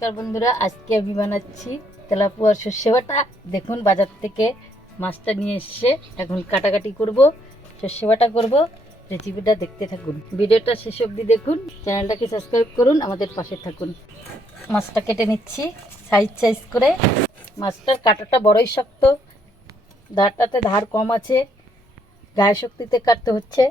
নমস্কার বন্ধুরা, আজকে আমি বানাচ্ছি তেলাপুয়ার সর্ষে বাটা। দেখুন বাজার থেকে মাছটা নিয়ে এসছে, এখন কাটাকাটি করব, সর্ষে বাটা করব। রেসিপিটা দেখতে থাকুন, ভিডিওটা শেষ অবধি দেখুন, চ্যানেলটাকে সাবস্ক্রাইব করুন, আমাদের পাশে থাকুন। মাছটা কেটে নিচ্ছি সাইজ করে। মাছটার কাটাটা বড়ই শক্ত, ধারটাতে ধার কম আছে, গায়ে শক্তিতে কাটতে হচ্ছে।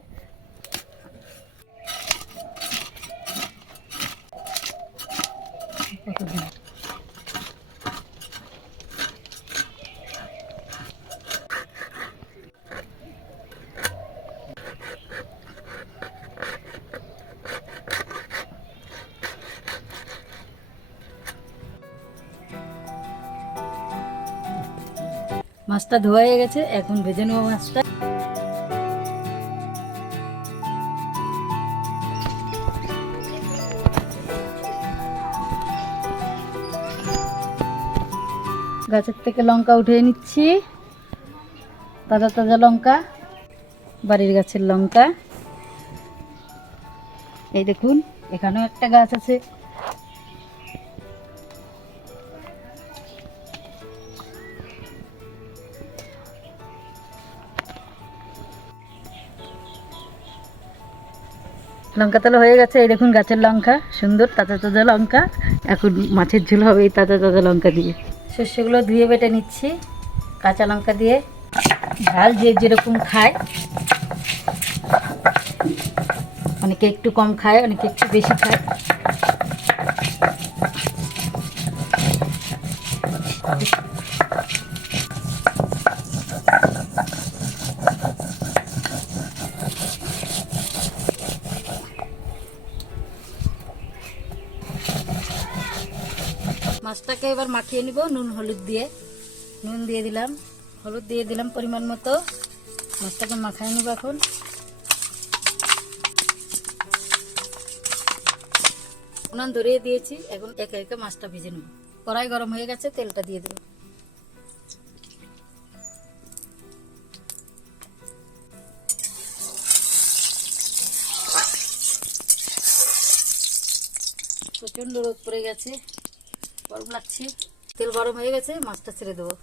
মাছটা ধোয়া হয়ে গেছে, এখন ভেজে নেবো মাছটা। গাছের থেকে লঙ্কা উঠিয়ে নিচ্ছি, তাজা তাজা লঙ্কা, বাড়ির গাছের লঙ্কা। এই দেখুন, এখানেও একটা গাছ আছে। লঙ্কা তালা হয়ে গেছে। এই দেখুন গাছের লঙ্কা, সুন্দর তাজা তাজা লঙ্কা। এখন মাছের ঝোল হবে এই তাজা তাজা লঙ্কা দিয়ে। সর্ষেগুলো ধুয়ে বেটে নিচ্ছি কাঁচা লঙ্কা দিয়ে। ঝাল যে যেরকম খায়, অনেকে একটু কম খায়, অনেকে একটু বেশি খায়। মাছটাকে এবার মাখিয়ে নিব নুন হলুদ দিয়ে। নুন দিয়ে দিলাম, হলুদ দিয়ে দিলাম পরিমাণ মতো। মাছটাকে মাখাই নিব এখন। উনান ধরিয়ে দিয়েছি, এখন একে একে মাছটা ভেজে নেব। কড়াই গরম হয়ে গেছে, তেলটা দিয়ে দেব। প্রচন্ড রোদ পড়ে গেছে, গরম লাগছে। তেল গরম হয়ে গেছে, মাছটা ছেড়ে দেবো।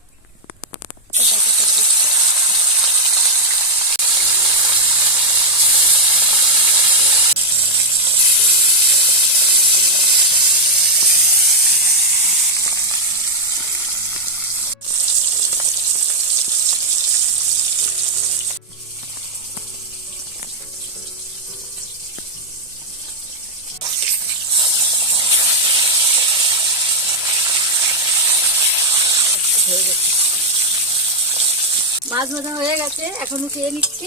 মাছ ভাজা হয়ে গেছে, এখন উঠিয়ে নিচ্ছি।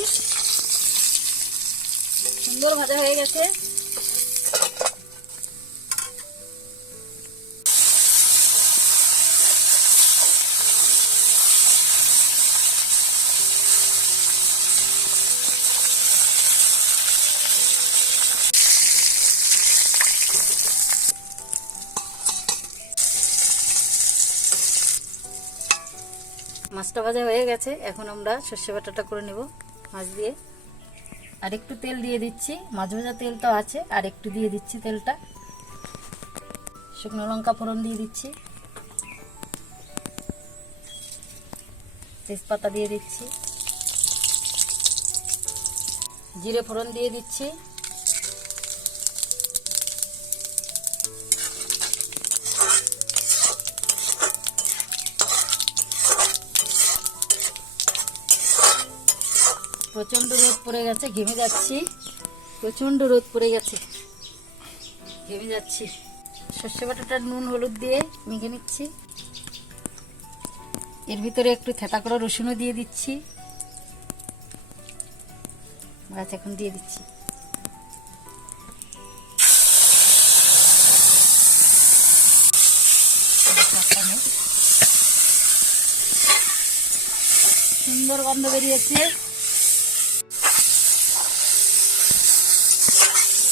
সুন্দর ভাজা হয়ে গেছে। মাছটা ভাজা হয়ে গেছে, এখন আমরা সর্ষে বাটাটা করে নেব মাছ দিয়ে। আর একটু তেল দিয়ে দিচ্ছি, মাছ ভাজা তেল তো আছে, আর একটু দিয়ে দিচ্ছি তেলটা। শুকনো লঙ্কা ফোড়ন দিয়ে দিচ্ছি, তেজপাতা দিয়ে দিচ্ছি, জিরে ফোড়ন দিয়ে দিচ্ছি, প্রচন্ড রোদ পড়ে গেছে, ঘেমে যাচ্ছি। প্রচন্ড রোদ পড়ে গেছে, ঘেমে যাচ্ছি। সর্ষে বাটাটা নুন হলুদ দিয়ে মেখে নিচ্ছি। এর ভিতরে একটু থেঁতা করে রসুনও দিয়ে দিচ্ছি। মাছ এখন দিয়ে দিচ্ছি। সুন্দর গন্ধ বেরিয়েছে।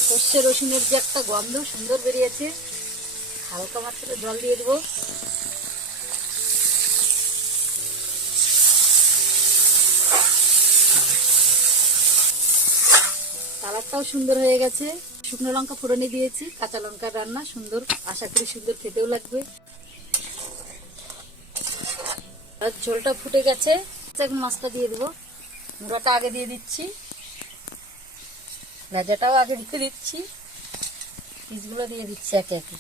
সর্ষে রসুনের যে একটা গন্ধ সুন্দর বেরিয়েছে। হালকা মাত্রায় জল দিয়ে দেবো। কালারটাও সুন্দর হয়ে গেছে। শুকনো লঙ্কা ফোড়নে দিয়েছি, কাঁচা লঙ্কার রান্না সুন্দর, আশা করি সুন্দর খেতেও লাগবে। আর ঝোলটা ফুটে গেছে, এখন মাছটা দিয়ে দেবো। মুড়াটা আগে দিয়ে দিচ্ছি, ভাজাটাও আগে দিয়ে দিচ্ছি, পিসগুলো দিয়ে দিচ্ছি একে একে।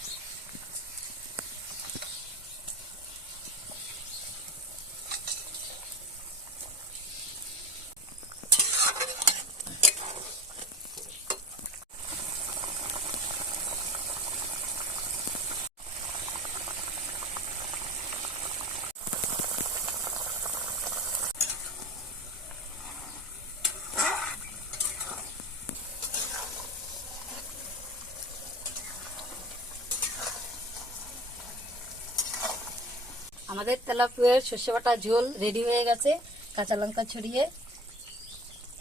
আমাদের তেলাপিয়ার সর্ষে বাটা ঝোল রেডি হয়ে গেছে, কাঁচা লঙ্কা ছড়িয়ে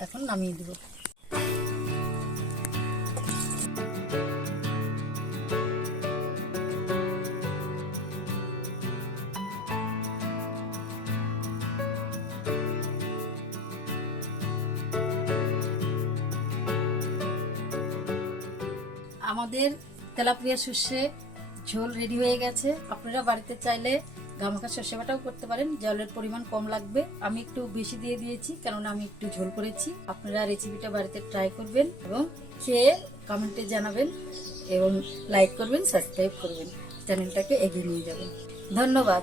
এখন নামিয়ে দেব। আমাদের তেলাপিয়া সর্ষে ঝোল রেডি হয়ে গেছে। আপনারা বাড়িতে চাইলে গামাখা সর্ষে বাটাও করতে পারেন, জলের পরিমাণ কম লাগবে। আমি একটু বেশি দিয়ে দিয়েছি কারণ আমি একটু ঝোল করেছি। আপনারা রেসিপিটা বাড়িতে ট্রাই করবেন এবং খেয়ে কমেন্টে জানাবেন এবং লাইক করবেন, সাবস্ক্রাইব করবেন, চ্যানেলটাকে এগিয়ে নিয়ে যাবেন। ধন্যবাদ।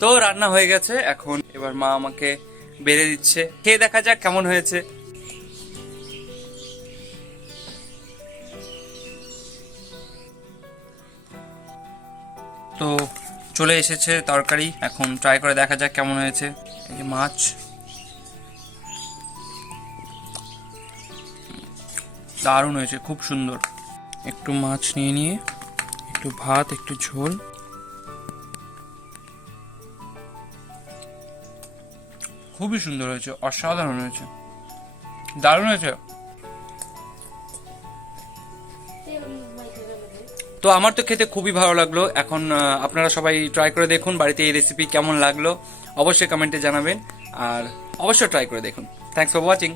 তো রান্না হয়ে গেছে, এখন এবার মা আমাকে বেড়ে দিচ্ছে, খেয়ে দেখা যাক কেমন হয়েছে। তো চলে এসেছে তরকারি, এখন ট্রাই করে দেখা যাক কেমন হয়েছে। এই যে মাছ, দারুণ হয়েছে, খুব সুন্দর। একটু মাছ নিয়ে একটু ভাত, একটু ঝোল, খুবই সুন্দর হয়েছে, অসাধারণ হয়েছে, দারুণ হয়েছে। তো আমার তো খেতে খুবই ভালো লাগলো। এখন আপনারা সবাই ট্রাই করে দেখুন বাড়িতে এই রেসিপি কেমন লাগলো, অবশ্যই কমেন্টে জানাবেন আর অবশ্যই ট্রাই করে দেখুন। Thanks for watching.